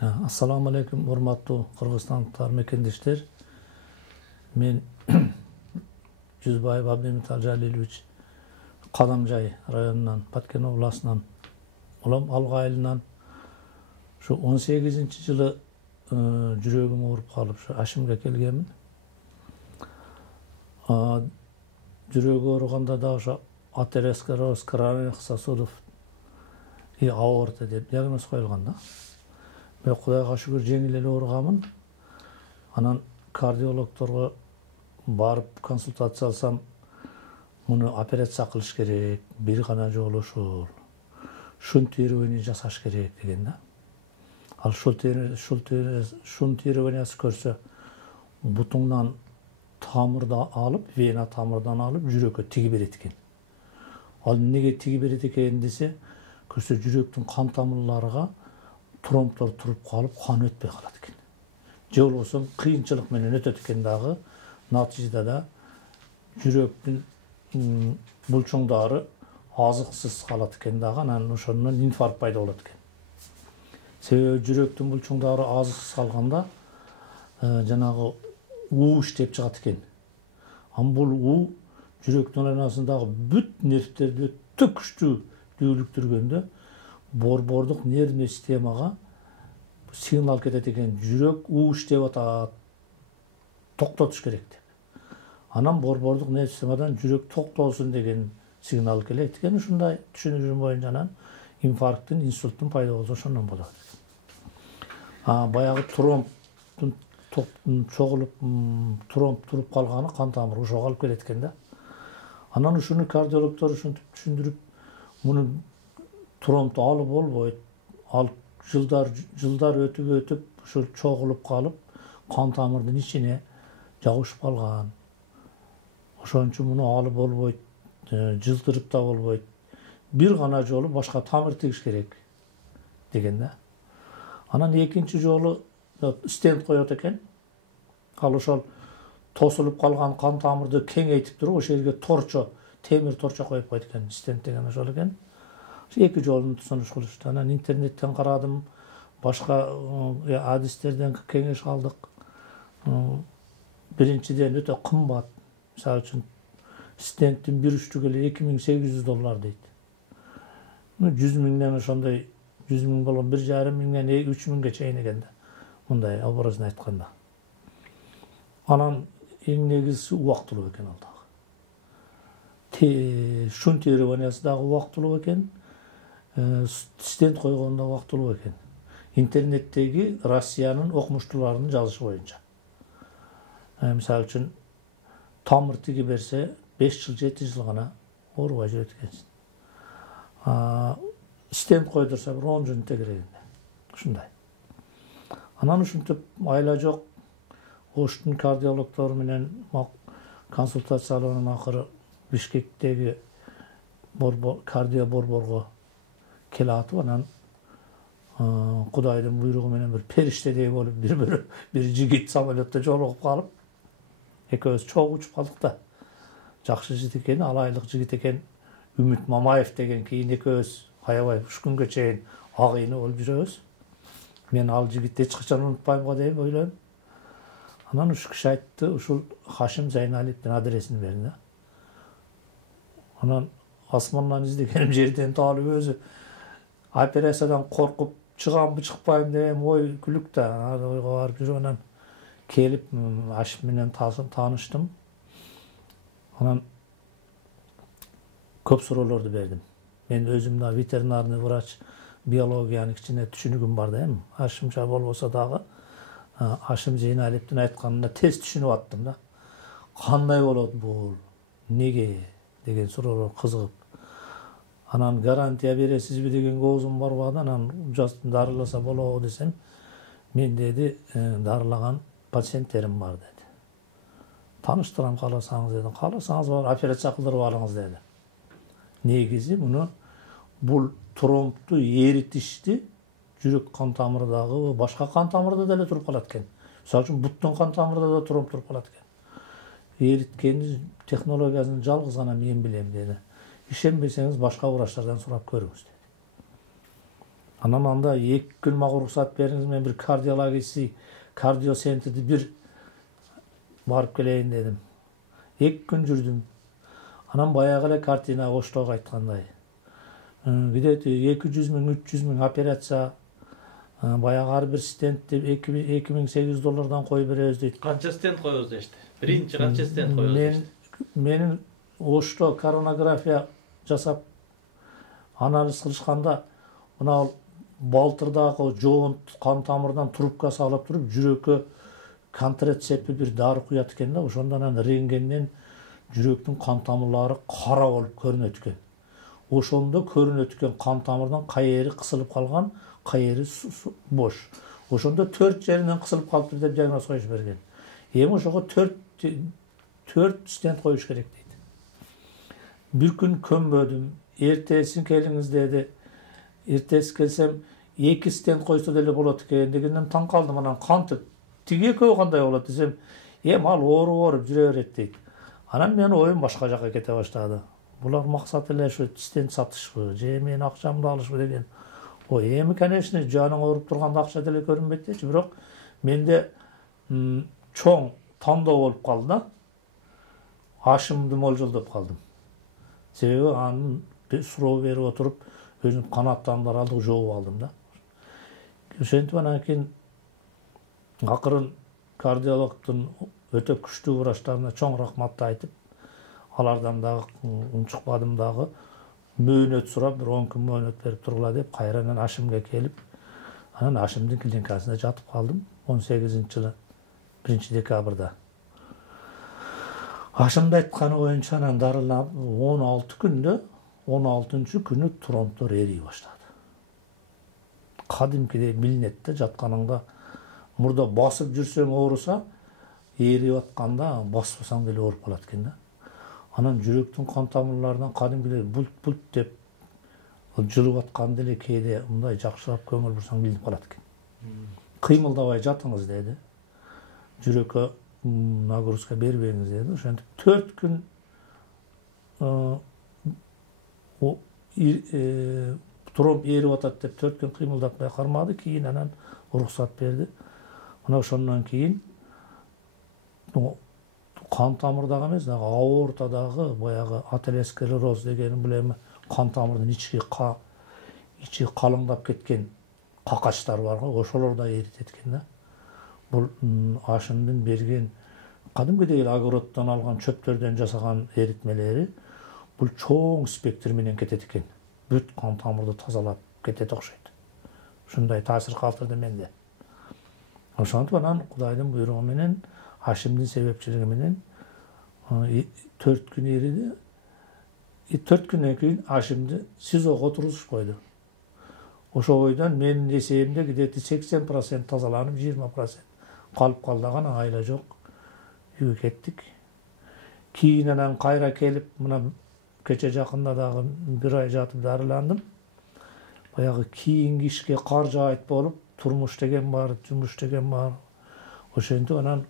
Assalamu alaikum, урматтуу кыргызстандыктар, мекендештер. Мен Жүзбаев Абдимитал Жалилович Кадамжай районунан, Баткен областынан, улам Алга айылынан şu 18-жылы жүрөгүм ооруп калып, şu Ашимге келгенмин. Жүрөгү ооруганда да ошо атеросклероз коронарных сосудов и аорта деп диагноз коюлган да. Мен Кудайга шүгүр жеңил эле ооруганмын. Анан кардиологторго барып консультация алсам, муну операция кылыш керек, бир гана жолу ушул. Шунтирование жасаш керек деген да. Ал шунтированиясы көрсө, бутуңдан тамырда алып, вена тамырдан алып, жүрөккө тиги берет экен. Ал эмнеге тиги берет экен десе, көрсө жүрөктүн кан тамырларыга тромбтор туруп калып, кан өтпөй калат экен. Же болбосо кыйынчылык менен өтөт экен дагы. Натыйжада да жүрөктүн булчуңдары азыксыз калат экен дагы, анан ошондон инфаркт пайда болот экен. Себеби жүрөктүн булчуңдары азыксыз калганда жанагы уу иштеп чыгат экен. Бул уу жүрөктүн айланасындагы бүт нервтерди өтө күчтүү дүүлүктүргөндө борбордук нервный системага сигнал кетет экен. Жүрөк уу иштеп атат, токтотуш керек деп. Анан борбордук нерв системадан жүрөк токтолсун деген сигнал келет экен. Ушундай түшүнүгүм боюнча анан инфаркттын, инсульттун пайда болсо ошондон болот. Баягы тромбтун чогулуп, тромб туруп калганы кан тамыры ошого алып келет экен да. Анан ушуну кардиологдор ушинтип түшүндүрүп, муну тромбду алып болбойт. Ал жылдар өтүп, ушул чогулуп калып, кан тамырдын ичине жабышып калган. Ошон үчүн муну алып болбойт, жылдырып да болбойт. Бир гана жолу башка тамыр тигиш керек деген да. Анан экинчи жолу стент коет экен. Ал ошол тосулуп калган кан тамырды кеңейтип туруп, ошол жерге торчо, темир торчо коюп койт экен. Стент деген ошол экен. Эки жолун сунуш кылышты. Анан интернеттен карадым, башка адистерден кеңеш алдык. Биринчиден өтө кымбат. Мисалы үчүн стенттин бир үчтүгү эле $2800 дейт. 100 миңден ошондой 100 миң болгон 1,5 миңден 3 миңге чейин экен да. Мындай образын айтканда. Анан эң негизгиси убактылуу экен ал дагы. Шунтированиясы дагы убактылуу экен. Стент койгондо убактылуу экен. Интернеттеги Россиянын окумуштууларынын жазышы боюнча. Мисалы үчүн тамыр тиги берсе 5 жыл 7 жыл гана оорубай жүрөт экенсиң. Стент койдурса бир 10 жыл тегерегинде. Ушундай. Анан ушинтип айла жок Оштун кардиологтору менен консультациялоонун акыры Бишкектеги кардио борборго келе атып, анан Кудайдын буйругу менен бир периштедей болуп, бир жигит самолетто жолугуп калып, экөөбүз чогуу учуп калдык да. Жакшы жигит экен, алайлык жигит экен. Үмүт Мамаев деген кийин экөөбүз аябай ушкүнгө чейин агыйны болуп жүрөбүз. Мен ал жигитти эч качан унутпайм го деп ойлойм. Анан ушу киши айтты, ушул Хашим Зайналиевдин адресин берди да. Анан асмандан издегеним жерден таалып өзү операциядан коркуп чыгамбы чыкпайм деген ой күлүк да. Ойго барып жүрүп анан келип Ашим менен тааныштым. Анан көп суроолорду бердим. Мен өзүм да ветеринарный врач, биологиянын кичине түшүнүгүм бар да. Ашимча болбосо дагы Ашим Зейналиевдин айтканына тез түшүнүп аттым да. Кандай болот бул? Неге? Деген суроолор кызыгып. Анан гарантия бересизби деген оозум барбады. Анан дарыласа болобу десем, мен деди дарылаган пациенттерим бар деди. Таныштырам кааласаңыз деди. Кааласаңыз бар, операция кылдырып алыңыз деди. Негизи муну бул тромбду эритишти жүрөк кан тамырдагы, башка кан тамырда деле туруп калат экен. Мисалы үчүн буттун кан тамырда да тромб туруп калат экен. Эриткени технологиясын жалгыз гана мен билем деди. Ишенбесеңиз башка врачтардан сурап көрүңүз деди. Анан анда 2 күн мага уруксат бериңиз, мен бир кардиологический кардиоцентрди бир барып келейин дедим. 2 күн жүрдүм. Анан баягы эле картина Оштога айткандай. Где-то 200 миң, 300 миң операция, баягы ар бир стентти $2800 кой беребиз дейт. Канча стент коебуз дешти? Биринчи канча стент коебуз дешти? Менин Ошто коронография жасап анализ кылышканда мына балтырдагы жоон кан тамырдан трубка салып туруп жүрөккө контрацепти бир дары куят экен да, ошондон анан рентгенден жүрөктүн кан тамырлары кара болуп көрүнөт экен. Ошондо көрүнөт экен кан тамырдан кайери кысылып калган, кайери бош. Ошондо 4 жеринен кысылып калыптыр деп диагноз коюш берген. Эми ошого 4 стент коюш керек дейт. Bir gün kömbödüm, ertesi keliniz dedi. Ertesi kelsem 2 stent koysa dele bolat eкен дегенден таң калдым. Анан кантип тиги экөө кандай болот десем, ал ооруп жүрө берет дейт. Анан менин оюм башка жака кете баштады. Булар максаты эле ушу стент сатышпы, же менин акчамды алышпы деген. Эми конечно жаның ооруп турганда акча деле көрүнбөйт дечи, бирок менде чоң тандоо болуп калды да. Ашымды молжолдоп калдым. Себеби анын суроо берип отуруп, өзүм канаттандар алдык жооп алдым да. Ошентип анан кийин акырын кардиологдун өтө күчтүү врачтарына чоң рахматты айтып, алардан дагы унчукпадым дагы, мөөнөт сурап, бир 10 күн мөөнөт берип тургула деп, кайрадан Ашимге келип, анан Ашимдин клиникасында жатып калдым 18-жылы 1-декабрда. Ашымда айтканы боюнча анан дарыланып 16 күндө 16-чы күнү тромбтор эрий баштады. Кадимкидей билинет да, жатканыңда мурда басып жүрсөң ооруса, эрип атканда баспасаң деле ооруп калат экен да. Анан жүрөктүн кан тамырларынан кадимкидей булт деп жылып аткан деле кээде мындай жакшылап көңүл бурсаң билинип калат экен. Кыймылдабай жатыңыз деди. Жүрөккө нагрузка бербеңиз деди. Ошентип 4 күн тромб эрип атат деп 4 күн кыймылдатпай кармады. Кийин анан уруксат берди. Мына ошондон кийин кан тамырдагы эмес, аортадагы баягы атеросклероз деген билем, кан тамырдын ички калыңдап кеткен какачтар бар го, ошолор да эритет экен да. Бул Ашимдин берген кадимкидей огороддон алган чөптөрдөн жасаган эритмелери бул чоң спектр менен кетет экен. Бүт кан тамырды тазалап кетет окшойт. Ушундай таасир калтырды менде. Ошентип анан Кудайдын буйругу менен Ашимдин себепчилиги менен 4 күн эриди. 4 күндөн кийин Ашимди СИЗОго тургузуп койду. Ошо бойдон менин эсебимде где-то 80% тазаланып, 20% калып калдаган, айла жок. Үйгө кеттик. Кийин анан кайра келип, мына кече жакында дагы 1 ай жатып дарыландым. Баягы кийинки ишке каржайт болуп, турмуш деген бар, жумуш деген бар. Ошентип анан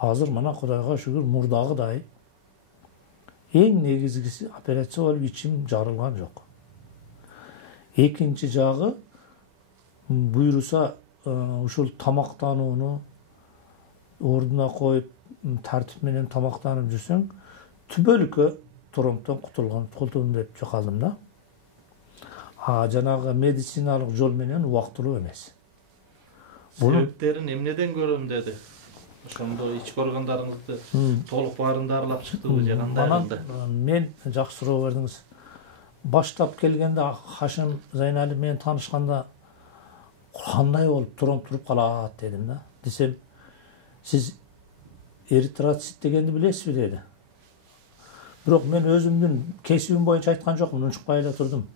азыр мына Кудайга шүгүр мурдагыдай эң негизгиси операция болуп ичим жарылган жок. Экинчи жагы буйруса ушул тамактанууну ордуна коюп, тартип менен тамактанып жүрсөң, түбөлүккө тромбтон кутулдум деп калдым да. Жанагы медициналык жол менен убактылуу эмес. Себептерин эмнеден көрөм деди? Ошондо ички органдарыңызды толук баарын дарылап чыктыбы же кандай кылды? Мен жакшы суроо бердиңиз. Баштап келгенде Хашим Зайналиев менен таанышканда кандай болуп тромб туруп калат дедим да. Десем, сиз эритроцит дегенди билесизби деди. Бирок мен өзүмдүн кесибим боюнча айткан жокмун, унчукпай эле турдум.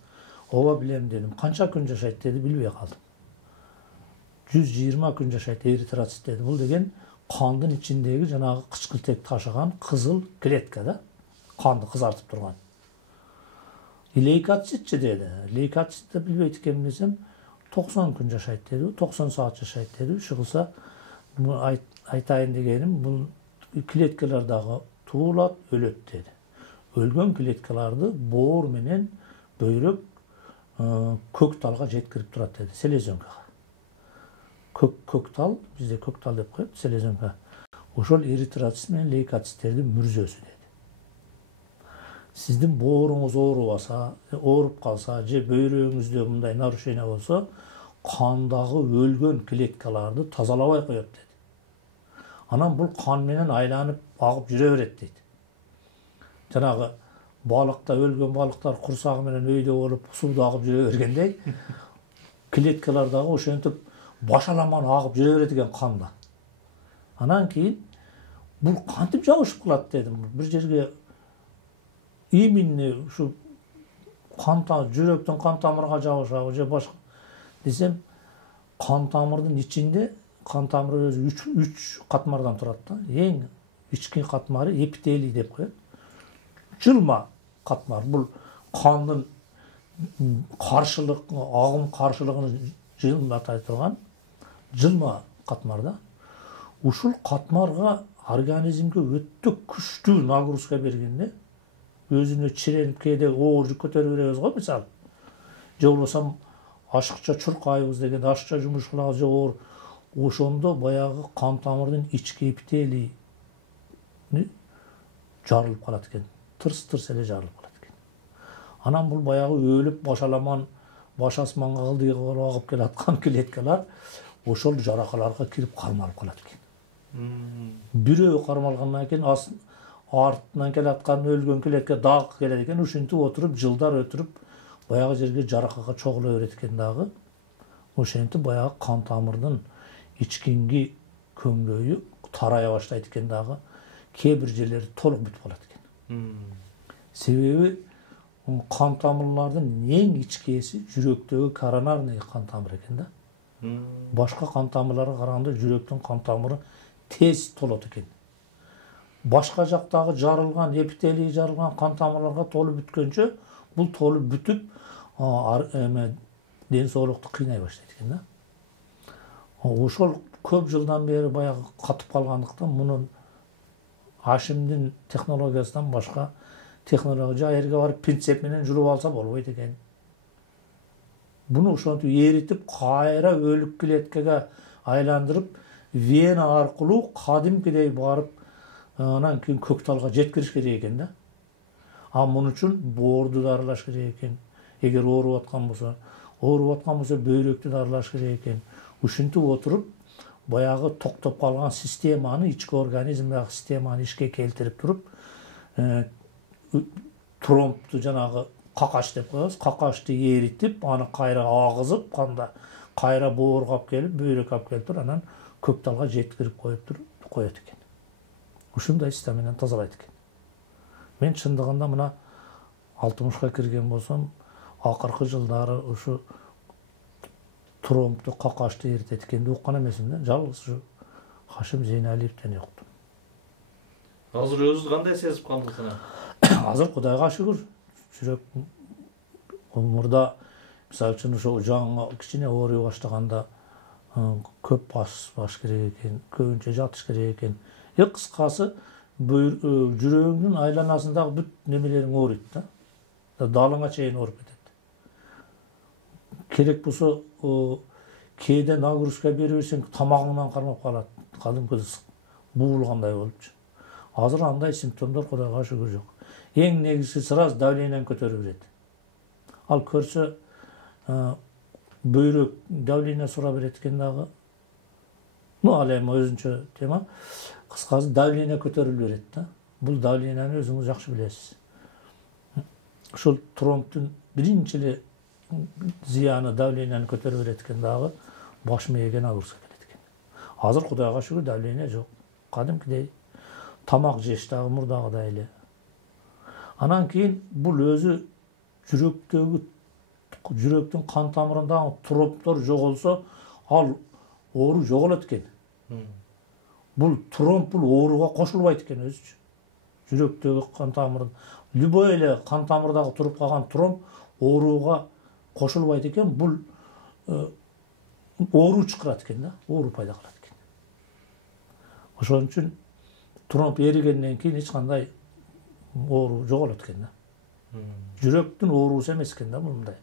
Ооба билем дедим. Канча күн жашайт деди, билбей калдым. 120 күн жашайт эритроцит деди. Бул деген кандын ичиндеги жанагы кычкылтек ташыган кызыл клетка да, канды кызартып турган. Лейкоцитчи деди. Лейкоцитти билбейт экенмин десем, 90 күн жашайт деди, 90 саат жашайт деди. Ушу кылса айтайын дегеним, бул клеткалар дагы туулат, өлөт деди. Өлгөн клеткаларды боор менен бөйрөк көк талга жеткирип турат деди, селезенкага. Көк тал, бизде көк тал деп коет, селезенка. Ошол эритроцит менен лейкоциттердин мүрзөсү деди. Сиздин бооруңуз оорубаса, ооруп калса, же бөйрөгүңүздө мындай нарушение болсо, кандагы өлгөн клеткаларды тазалабай коет деди. Анан бул кан менен айланып агып жүрө берет дейт. Жанагы балыкта өлгөн балыктар курсагы менен өйдө болуп сууда агып жүрө бергендей, клеткалар дагы ошентип башаламан агып жүрө берет экен канда. Анан кийин бул кантип жабышып калат дедим. Бир жерге именно ушу жүрөктөн кан тамырга жабышабы же башка десем, кан тамырдын ичинде, кан тамыры өзү 3 катмардан турат да. Эң ички катмары эпителий деп коет. Жылма катмар. Бул кандын каршылык, агым каршылыгын жылматай турган жылма катмар да. Ушул катмарга организмге өтө күчтүү нагрузка бергенде өзүнө чиренип кээде оор жүк көтөрүп беребиз го, мисалы. Же болбосо ашыкча чуркайбыз деген, ашыкча жумуш кылабыз же оор. Ошондо баягы кан тамырдын ички эпителийни жарылып калат экен. Тырс-тырс эле жарылып калат экен. Анан бул баягы өлүп башаламан, баш асманга кылдыйга болуп агып келаткан клеткалар ошол жаракаларга кирип кармалып калат экен. Бирөө кармалгандан кийин артынан келаткан өлгөн клетка дагы келет экен, ушинтип отуруп, жылдар өтүрүп, баягы жерге жаракага чогула берет экен дагы. Ошентип баягы кан тамырдын ичкинги көңдөйү тарая баштайт экен дагы. Кээ бир жерлери толук бүтүп калат экен. Себеби кан тамырлардын эң ичкеси жүрөктөгү коронарный кан тамыр экен да. Башка кан тамырларга караганда жүрөктүн кан тамыры тез толот экен. Башка жактагы жарылган, эпителий жарылган кан тамырларга толуп бүткөнчө, бул толуп бүтүп, ден соолукту кыйнай баштайт экен да. Ошол көп жылдан бери баягы катып калгандыктан мунун Ашимдин технологиясынан башка технология жерге барып принцип менен журуп алса болбойт экен. Буну ошентип эритип, кайра өлүк клеткага айландырып, вена аркылуу кадимкидей барып, анан кийин көк талга жеткириш керек экен да. Мун үчүн боорду дарылаш керек экен. Эгер ооруп аткан болсо, бөйрөктү дарылаш керек экен. Ушинтип отуруп, баягы токтоп калган системаны, ички организмдагы системаны ишке келтирип туруп, тромбту жанагы какаш деп коебуз, какашты эритип, аны кайра агызып, канда кайра боорго алып келип, бөйрөккө алып келип туруп, анан көк талга жеткирип коет экен. Ушундай система менен тазалайт экен. Мен чындыгында мына 60ка кирген болсом, акыркы жылдары ушу тромбту, какашты эритет экенди уккан эмесмин да. Жалгыз ушу Хашим Зейналиевден уктум. Азыр өзүңүз кандай сезип калдыңыз ана? Азыр Кудайга шүгүр. Жүрөк мурда мисалы үчүн ошо жаңы кичине ооруй баштаганда көп баш керек экен, көбүнчө жатыш керек экен. Кыскасы жүрөгүңдүн айланасындагы бүт немелериң ооруйт да. Далыңа чейин ооруп кетет. Керек болсо кээде нагрузка бербесең тамагыңдан кармап калат. Кадимкидей буулгандай болупчу. Азыр андай симптомдор Кудайга шүгүр жок. Эң негизгиси сразу давлениең көтөрүп берет. Ал көрсө бөйрөк давление сура берет экен дагы. Ал эми өзүнчө тема. Кыскасы давление көтөрүлүп берет да. Бул давлениени өзүңүз жакшы билесиз. Ушул тромбтун биринчи эле зыяны давлениени көтөрүп берет экен дагы, баш мээге нагрузка келет экен. Азыр Кудайга шүгүр давление жок. Кадимкидей тамак жеш дагы мурдагыдай эле. Анан кийин бул өзү жүрөктүн кан тамырындагы тромбтор жоголсо, ал оору жоголот экен. Бул тромб ооруга кошулбайт экен өзүчү. Жүрөктөгү кан тамыр, любой эле кан тамырдагы туруп калган тромб ооруга кошулбайт экен. Бул оору чыкырат экен да, оору пайда кылат экен. Ошон үчүн тромб эригенден кийин эч кандай оору жоголот экен да. Жүрөктүн оорусу эмес экен да мындай.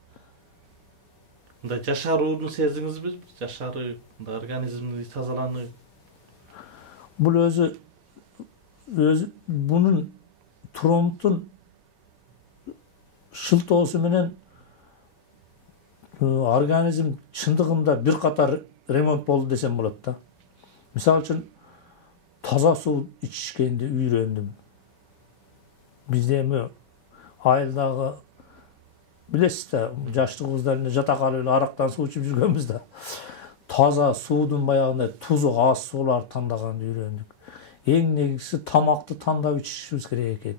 Мындай жашарууну сездиңизби? Жашары, организмдин тазалануу. Бул өзү bunun trombtun шылтоосу менен организм чындыгында бир катар ремонт болду десем болот да. Мисалы үчүн таза суу ичишкенди үйрөндүм. Бизде эми айылдагы билесиз да, жаштуу кыздар эле жата калып эле арактан суу ичип жүргөнбүз да. Таза суудун баягындай тузу аз сууларды тандаганды үйрөндүк. Эң негизгиси тамакты тандап ичишибиз керек экен.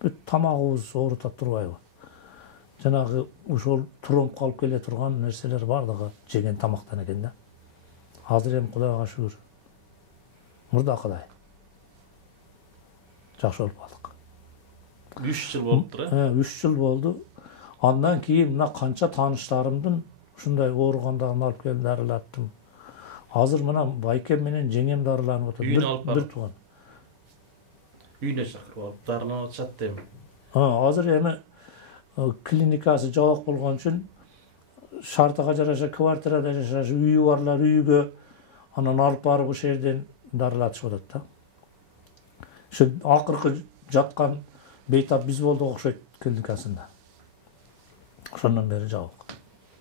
Бүт тамагыбыз оорута турбайбы? Жанагы ушул тромбко алып келе турган нерселер бардыгы жеген тамактан экен да. Азыр эми Кудайга шүгүр. Мурдакыдай. Жакшы болуп калдык. 3 жыл болуптур, 3 жыл болду. Андан кийин мына канча тааныштарымдын ушундай ооругандарын алып келип дарылаттым. Азыр мына байкем менен жеңем дарыланып атат. Бир тууган. Үйүнө чакырып алып дарыланып атышат дейм. Азыр эми клиникасы жабык болгон үчүн шартыга жараша квартирада жашаш, үйү барлар үйгө анан алып барып ошол жерден дарылатышып атат да. Ошо акыркы жаткан бейтап биз болдук окшойт клиникасында. Ошондон бери жабык.